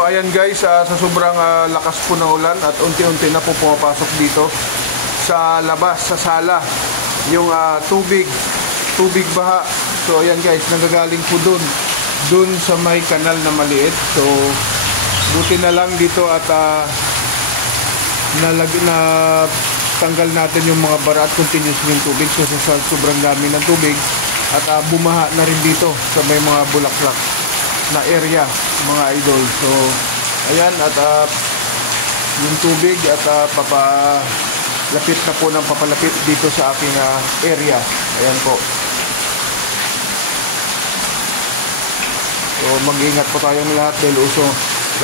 So ayan guys, sa sobrang lakas po ng ulan at unti-unti na po pumapasok dito sa labas, sa sala, yung tubig baha. So ayan guys, nanggagaling po dun sa may kanal na maliit. So buti na lang dito at tanggal natin yung mga bara at continuous yung tubig. So sa sobrang dami ng tubig at bumaha na rin dito sa may mga bulaklak na area, mga idol. So ayan, at yung tubig at papalapit na po ng papalapit dito sa aking area. Ayan po. So mag-ingat po tayong lahat dahil uso,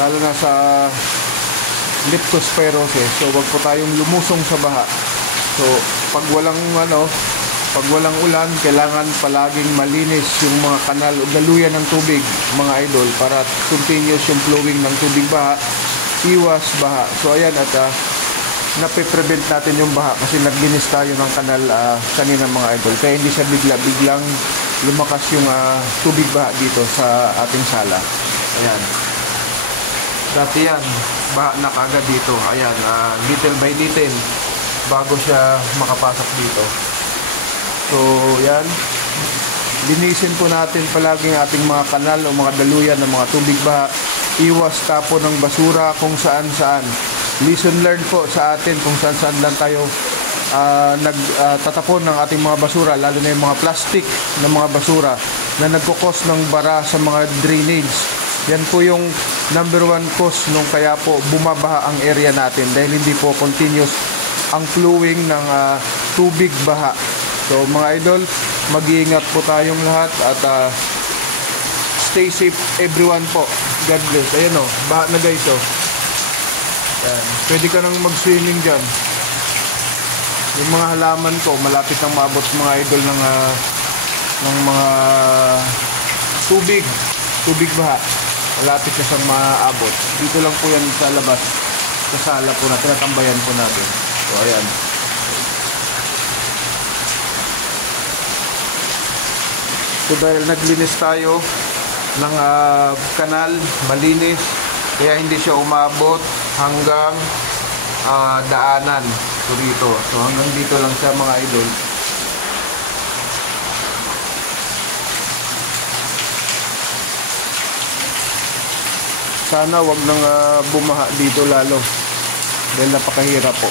lalo na sa leptospirosis. So wag po tayong lumusong sa baha. So pag walang ulan, kailangan palaging malinis yung mga kanal o daluyan ng tubig, mga idol, para continuous yung flowing ng tubig baha, iwas baha. So ayan, at nape-prevent natin yung baha kasi naglinis tayo ng kanal kanina, mga idol, kaya hindi siya biglang lumakas yung tubig baha dito sa ating sala. Ayan, dati yan baha na kagad dito. Ayan, little by little bago siya makapasok dito. So, yan. Linisin po natin palaging ating mga kanal o mga daluyan ng mga tubig baha. Iwas tapo ng basura kung saan-saan. Lesson learned po sa atin kung saan-saan lang tayo nagtatapon ng ating mga basura, lalo na yung mga plastic na mga basura na nagkukos ng bara sa mga drainage. Yan po yung number one cause nung kaya po bumabaha ang area natin, dahil hindi po continuous ang flowing ng tubig baha. So mga idol, mag-iingat po tayong lahat at stay safe everyone po. God bless. Ayan o, baha na guys o. Ayan. Pwede ka nang mag-swimming dyan. Yung mga halaman ko, malapit nang maabot mga idol ng mga tubig baha. Malapit na siyang maabot. Dito lang po yan sa labas, sa sala po na tinatambayan po natin. So ayan. So dahil naglinis tayo ng kanal, malinis, kaya hindi siya umabot hanggang daanan. So dito. So hanggang dito lang siya, mga idol. Sana wag nang bumaha dito lalo, dahil napakahirap po.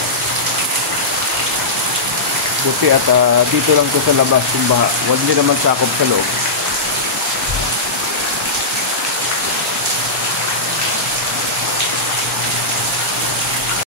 Buti at dito lang to sa labas yung baha. Huwag din naman sakop sa loob.